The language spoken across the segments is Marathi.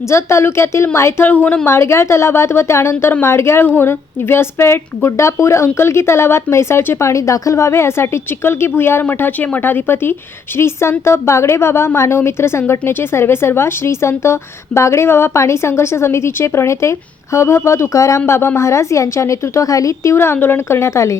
जत तालुक्यातील मायथळहून माडग्याळ तलावात व त्यानंतर माडग्याळहून व्यासपेठ गुड्डापूर अंकलगी तलावात म्हैसाळचे पाणी दाखल व्हावे यासाठी चिकलगी भुयार मठाचे मठाधिपती श्री संत बागडेबाबा मानवमित्र संघटनेचे सर्वेसर्वा श्री संत बागडेबाबा पाणी संघर्ष समितीचे प्रणेते हभप तुकाराम बाबा महाराज यांच्या नेतृत्वाखाली तीव्र आंदोलन करण्यात आले.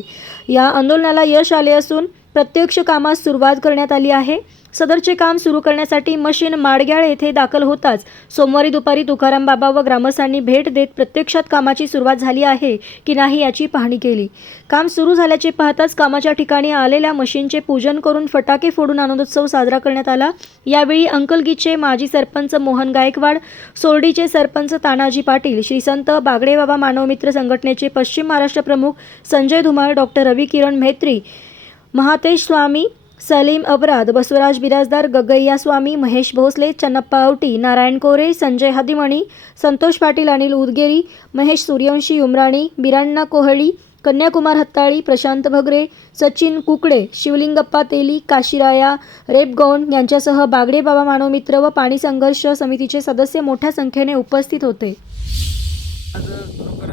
या आंदोलनाला यश आले असून प्रत्यक्ष कामास सुरुवात करण्यात आली आहे. सदरचे काम सुरू करण्यासाठी मशीन माडग्याळ येथे दाखल होताच सोमवारी दुपारी तुकाराम बाबा व ग्रामस्थांनी भेट देत प्रत्यक्षात कामाची सुरुवात झाली आहे की नाही याची पाहणी केली. काम सुरू झाल्याचे पाहताच कामाच्या ठिकाणी आलेल्या मशीनचे पूजन करून फटाके फोडून आनंदोत्सव साजरा करण्यात आला. यावेळी अंकलगीचे माजी सरपंच मोहन गायकवाड सोर्डीचे सरपंच तानाजी पाटील श्री संत बागडेबाबा मानवमित्र संघटनेचे पश्चिम महाराष्ट्र प्रमुख संजय धुमाळ डॉक्टर रवी किरण म्हेत्री महातेश स्वामी सलीम अबराद बसवराज बिराजदार गगैया स्वामी महेश भोसले चन्नप्पा आवटी नारायण कोरे संजय हदिमणी संतोष पाटील अनिल उदगेरी महेश सूर्यवंशी उमराणी बिराण्णा कोहळी कन्याकुमार हत्ताळी प्रशांत भगरे सचिन कुकडे शिवलिंगप्पा तेली काशीराया रेपगौन यांच्यासह बागडे बाबा मानवमित्र व पाणी संघर्ष समितीचे सदस्य मोठ्या संख्येने उपस्थित होते. आज खरोखर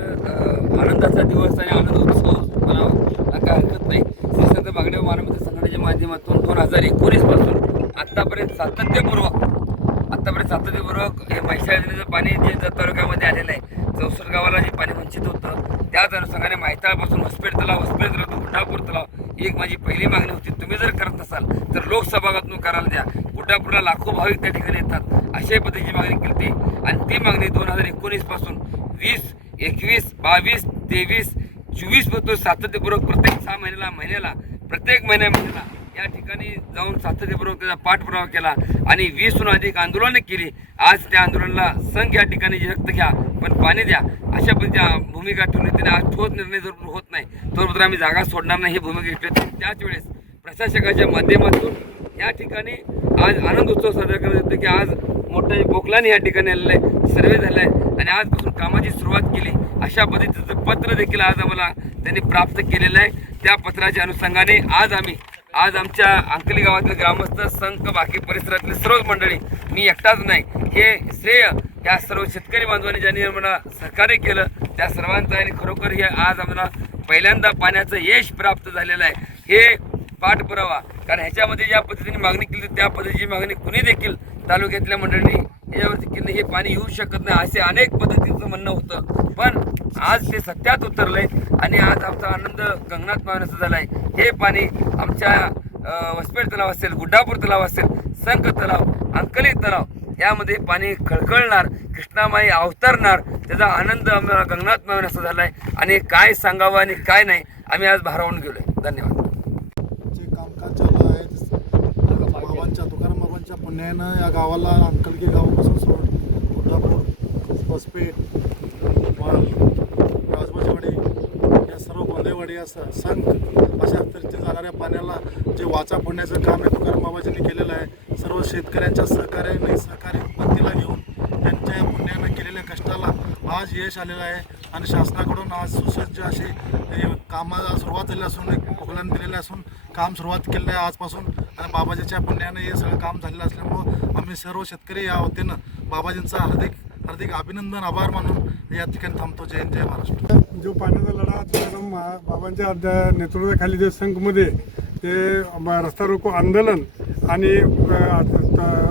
आनंदाचा दिवस आणि आनंद उत्सव म्हणावा काय हरकत नाही. बागडे मानवमित्र संघटनेच्या माध्यमातून दोन हजार एकोणीसपासून आत्तापर्यंत सातत्यपूर्वक आत्तापर्यंत सातत्यपूर्वक हे म्हैसाळ नदीचं पाणी जे जत तालुक्यामध्ये आलेलं आहे चौसष्ट गावाला जे पाणी वंचित होतं त्याच अनुषंगाने माहिताळपासून हॉस्पिटल तलाव हॉस्पिटल तलाव तो तलाव ही एक माझी पहिली मागणी होती. तुम्ही जर करत असाल तर लोकसभागातून करायला द्या. गुड्डापूरला लाखो भाविक त्या ठिकाणी येतात. अशाही पद्धतीची मागणी केली होती. आणि ती मागणी दोन हजार एकोणीसपासून वीस एकवीस बावीस तेवीस चोवीसपासून सातत्यपूर्वक प्रत्येक सहा महिन्याला महिन्याला प्रत्येक महिन्या महिन्याला या ठिकाणी जाऊन सातत्यपूर्वक त्याचा पाठपुरावा केला आणि वीसहून अधिक आंदोलनं केली. आज त्या आंदोलनाला संघ या ठिकाणी रक्त घ्या पण पाणी द्या. अशा पद्धतीच्या भूमिका ठेवली. त्याने आज ठोस निर्णय जर होत नाही तोपर्यंत आम्ही जागा सोडणार नाही ही भूमिका घेतली. त्याच वेळेस प्रशासकाच्या माध्यमातून या ठिकाणी आज आनंद उत्सव साजरा करत होतो की आज मोठा बोकलाने या ठिकाणी आलेला आहे सर्वे झाला आहे आणि आजपासून कामाची सुरुवात केली. अशा पद्धतीचं पत्र देखील आज आम्हाला त्यांनी प्राप्त केलेलं आहे. त्या पत्राच्या अनुषंगाने आज आम्ही आज आमच्या अंकली गावातील ग्रामस्थ संघ बाकी परिसरातले सर्व मंडळी मी एकटाच नाही. हे श्रेय या सर्व शेतकरी बांधवांनी ज्यांनी आम्हाला सहकार्य केलं त्या सर्वांचं आणि खरोखर हे आज आम्हाला पहिल्यांदा पाण्याचं यश प्राप्त झालेलं आहे. हे पाठपुरावा. कारण ह्याच्यामध्ये ज्या पद्धतीने मागणी केली त्या पद्धतीची मागणी कुणी देखील तालुक्यातल्या मंडळींनी याच्यावरती केली हे पाणी येऊ शकत नाही असे अनेक पद्धतीचं म्हणणं होतं. पण आज ते सत्यात उतरलंय आणि आज आमचा आनंद गंगनाथ मावण्याचा झाला आहे हे पाणी आमच्या वसपेट तलाव असेल गुड्डापूर तलाव असेल संख तलाव अंकली तलाव यामध्ये पाणी खळखळणार कृष्णामाई अवतरणार त्याचा आनंद आम्हाला गंगनाथ मावण्याचा झाला आहे आणि काय सांगावं आणि काय नाही आम्ही आज भारावून गेलोय. धन्यवाद. चालू आहे बाबांच्या तुकाराम बाबांच्या पुण्यानं या गावाला अंकलगी गावापासून सोड कोल्हापूर होसपेठ माळ राजबाजवाडी या सर्व गोंदेवाडी या संघ अशा तऱ्हेचे जाणाऱ्या पाण्याला जे वाचा फोडण्याचं काम आहे तुकाराम बाबाजींनी केलेलं आहे सर्व शेतकऱ्यांच्या सहकार्याने सहकारी पद्धतीला घेऊन त्यांच्या पुण्यानं केलेल्या कष्टाला आज यश आलेलं आहे. आणि शासनाकडून आज सुसज्ज असे कामाला सुरुवात झाली असून एक पोकलन दिलेले असून काम सुरुवात केलेलं आहे आजपासून. आणि बाबाजीच्या पुण्याने हे सगळं काम झालेलं असल्यामुळं आम्ही सर्व शेतकरी या वतीनं बाबाजींचा हार्दिक हार्दिक अभिनंदन आभार मानून या ठिकाणी थांबतो. जय जय महाराष्ट्र. जो पाण्याचा लढा बाबांच्या अध्या- नेतृत्वाखाली जे संघमध्ये ते रस्ता रोको आंदोलन आणि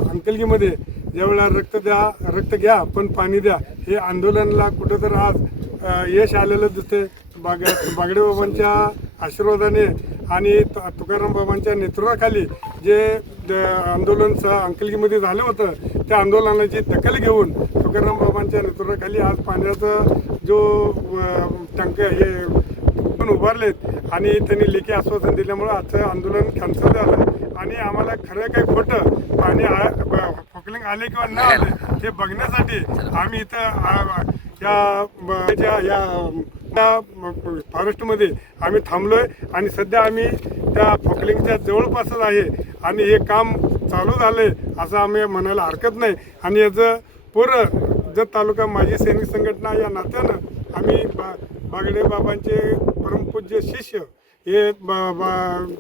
अंकलगीमध्ये ज्यावेळेला रक्त द्या रक्त घ्या पण पाणी द्या हे आंदोलनाला कुठं तर आज यश आलेलं दिसते बाग बागडे बाबांच्या आशीर्वादाने आणि तु- तुकाराम बाबांच्या नेतृत्वाखाली जे द- आंदोलन स- अंकलगीमध्ये झालं होतं त्या आंदोलनाची दखल घेऊन तुकाराम बाबांच्या नेतृत्वाखाली आज पाण्याचा जो टंक हे पण उभारलेत आणि त्यांनी लेखी आश्वासन दिल्यामुळं आजचं आंदोलन कॅन्सल झालं. आणि आम्हाला खरं काही खोटं पाणी फोकलिंग आले किंवा न आले हे बघण्यासाठी आम्ही इथं या ब- ज्या- या त्या फॉरेस्टमध्ये आम्ही थांबलो आहे आणि सध्या आम्ही त्या फोकलिंगच्या जवळपासच आहे. आणि हे काम चालू झालंय असं आम्ही म्हणायला हरकत नाही. आणि याचं पूर्ण जत तालुका माजी सैनिक संघटना या नात्यानं आम्ही बा बागडे बाबांचे परमपूज्य शिष्य हे बा बा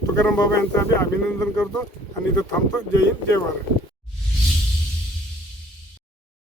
तुकाराम बाबा यांचं आम्ही अभिनंदन करतो आणि इथं थांबतो. जय हिंद जय महाराष्ट्र